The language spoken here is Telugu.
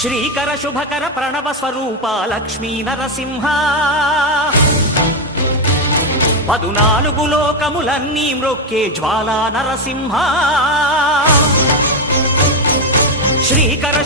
శ్రీకర శుభకర ప్రణవ స్వరూప లక్ష్మీ నరసింహ 14 లోకములన్నీ మ్రొక్కే జ్వాలా నరసింహ శ్రీకర